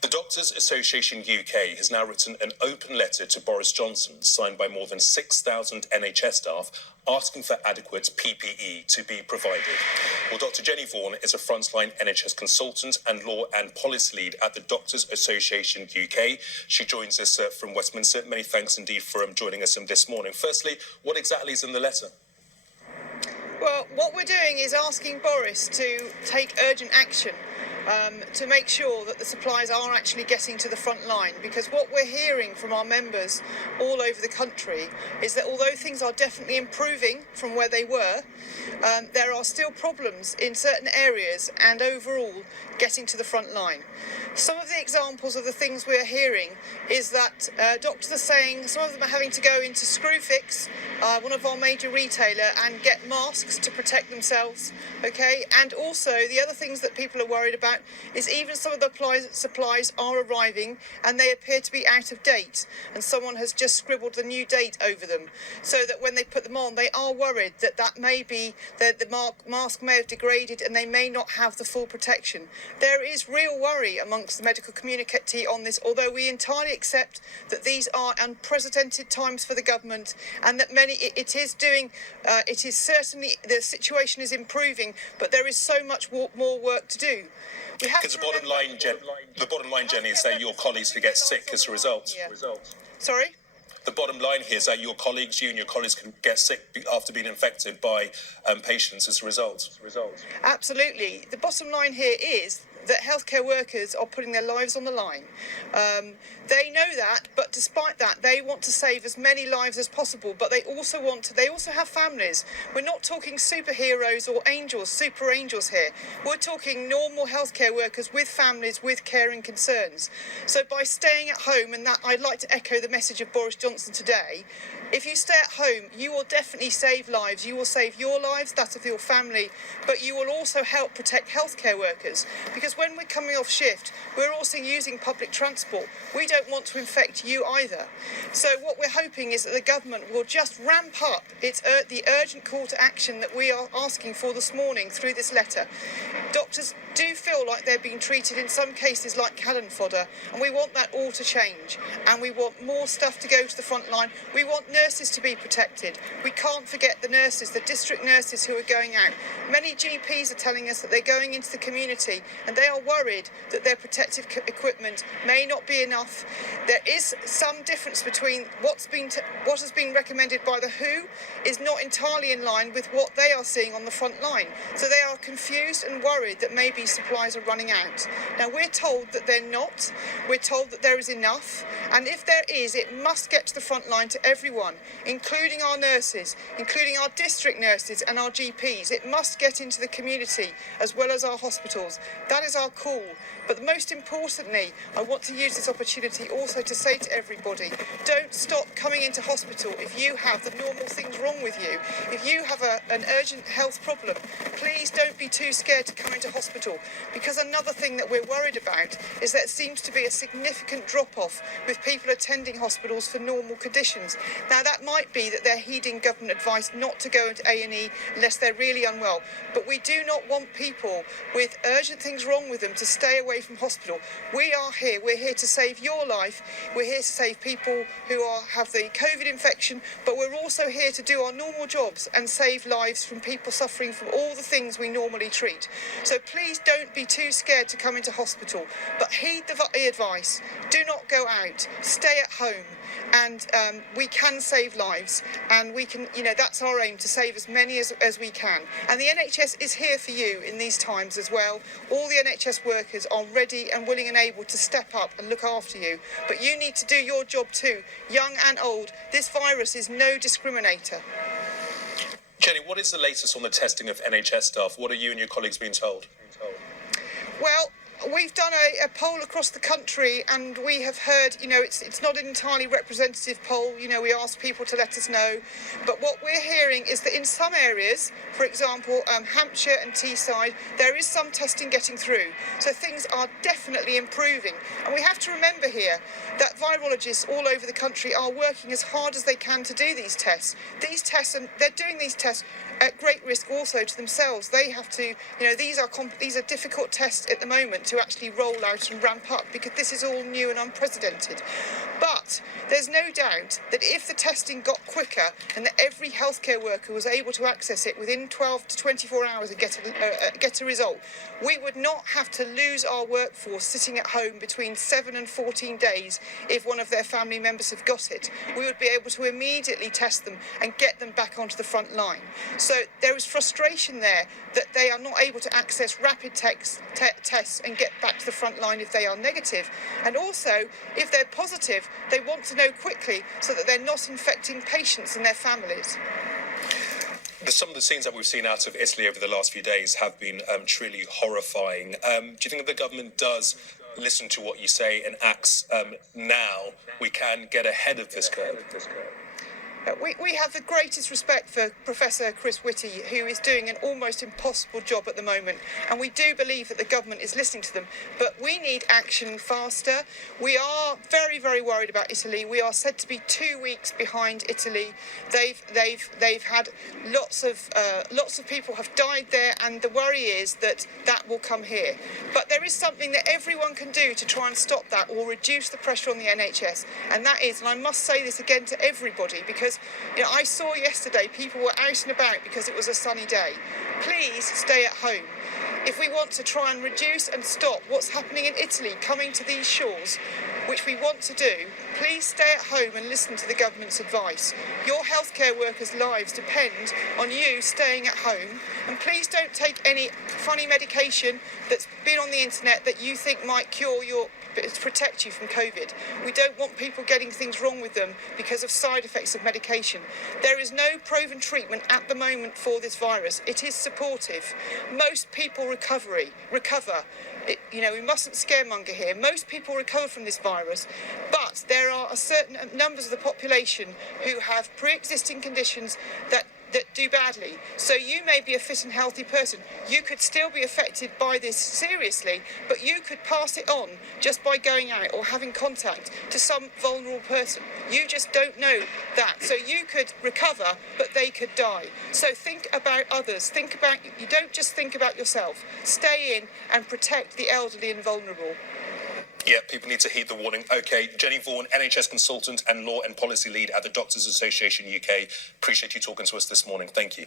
The Doctors Association UK has now written an open letter to Boris Johnson, signed by more than 6,000 NHS staff, asking for adequate PPE to be provided. Well, Dr Jenny Vaughan is a frontline NHS consultant and law and policy lead at the Doctors Association UK. She joins us from Westminster. Many thanks indeed for joining us this morning. Firstly, what exactly is in the letter? Well, what we're doing is asking Boris to take urgent action to make sure that the supplies are actually getting to the front line, because what we're hearing from our members all over the country is that although things are definitely improving from where they were, there are still problems in certain areas and overall getting to the front line. Some of the examples of the things we're hearing is that doctors are saying some of them are having to go into Screwfix, one of our major retailer, and get masks to protect themselves, okay? And also the other things that people are worried about is even some of the supplies are arriving and they appear to be out of date, and someone has just scribbled the new date over them, so that when they put them on, they are worried that that may be that the mask may have degraded and they may not have the full protection. There is real worry amongst the medical community on this, although we entirely accept that these are unprecedented times for the government and that it is certainly, the situation is improving, but there is so much more work to do. Because the bottom line, Jenny, is that your colleagues could get sick as a result. Yeah. Sorry? The bottom line here is that you and your colleagues can get sick after being infected by patients as a result. Absolutely. The bottom line here is that healthcare workers are putting their lives on the line. They know that, but despite that, they want to save as many lives as possible, but they also have families. We're not talking superheroes or angels, super angels here. We're talking normal healthcare workers with families, with caring concerns. So by staying at home, and that I'd like to echo the message of Boris Johnson today, if you stay at home, you will definitely save lives. You will save your lives, that of your family, but you will also help protect healthcare workers, because when we're coming off shift, we're also using public transport. We don't want to infect you either. So what we're hoping is that the government will just ramp up the urgent call to action that we are asking for this morning through this letter. Doctors do feel like they're being treated in some cases like cannon fodder, and we want that all to change, and we want more stuff to go to the front line. We want nurses to be protected. We can't forget the nurses, the district nurses who are going out. Many GPs are telling us that they're going into the community and they are worried that their protective equipment may not be enough. There is some difference between what has been recommended by the WHO is not entirely in line with what they are seeing on the front line. So they are confused and worried that maybe supplies are running out. Now we're told that they're not. We're told that there is enough, and if there is, it must get to the front line to everyone, including our nurses, including our district nurses and our GPs. It must get into the community as well as our hospitals. That is our call. But most importantly, I want to use this opportunity also to say to everybody, don't stop coming into hospital if you have the normal things wrong with you. If you have an urgent health problem, please don't be too scared to come into hospital, because another thing that we're worried about is that it seems to be a significant drop-off with people attending hospitals for normal conditions. Now that might be that they're heeding government advice not to go into A&E unless they're really unwell, but we do not want people with urgent things wrong with them to stay away from hospital. We're here to save your life. We're here to save people who have the COVID infection, but we're also here to do our normal jobs and save lives from people suffering from all the things we normally treat. So please don't be too scared to come into hospital, but heed the advice. Do not go out. Stay at home. And we can save lives, and we can, that's our aim, to save as many as we can. And the NHS is here for you in these times as well. All the NHS workers are ready and willing and able to step up and look after you. But you need to do your job too, young and old. This virus is no discriminator. Jenny, what is the latest on the testing of NHS staff? What are you and your colleagues being told? Well, we've done a poll across the country, and we have heard, it's not an entirely representative poll. We asked people to let us know. But what we're hearing is that in some areas, for example, Hampshire and Teesside, there is some testing getting through. So things are definitely improving. And we have to remember here that virologists all over the country are working as hard as they can to do these tests. These tests, and they're doing these tests at great risk also to themselves. They have to, these are difficult tests at the moment to actually roll out and ramp up, because this is all new and unprecedented. But there's no doubt that if the testing got quicker and that every healthcare worker was able to access it within 12 to 24 hours and get a result, we would not have to lose our workforce sitting at home between 7 and 14 days if one of their family members have got it. We would be able to immediately test them and get them back onto the front line. So there is frustration there that they are not able to access rapid tests and get back to the front line if they are negative. And also, if they're positive, they want to know quickly so that they're not infecting patients and their families. Some of the scenes that we've seen out of Italy over the last few days have been truly horrifying. Do you think that the government does listen to what you say and acts now, we can get ahead of this curve? We have the greatest respect for Professor Chris Whitty, who is doing an almost impossible job at the moment, and we do believe that the government is listening to them, but we need action faster. We are very, very worried about Italy. We are said to be 2 weeks behind Italy. They've had lots of people have died there, and the worry is that will come here. But there is something that everyone can do to try and stop that or reduce the pressure on the NHS, and that is, and I must say this again to everybody, because I saw yesterday people were out and about because it was a sunny day. Please stay at home. If we want to try and reduce and stop what's happening in Italy coming to these shores, which we want to do, please stay at home and listen to the government's advice. Your healthcare workers' lives depend on you staying at home, and please don't take any funny medication that's been on the internet that you think might protect you from COVID. We don't want people getting things wrong with them because of side effects of medication. There is no proven treatment at the moment for this virus. It is supportive. Most people recover. We mustn't scaremonger here. Most people recover from this virus, but there are a certain numbers of the population who have pre-existing conditions that do badly. So you may be a fit and healthy person. You could still be affected by this seriously, but you could pass it on just by going out or having contact to some vulnerable person. You just don't know that. So you could recover, but they could die. So think about others. You don't just think about yourself. Stay in and protect the elderly and vulnerable. Yeah, people need to heed the warning. OK, Jenny Vaughan, NHS consultant and law and policy lead at the Doctors Association UK. Appreciate you talking to us this morning. Thank you.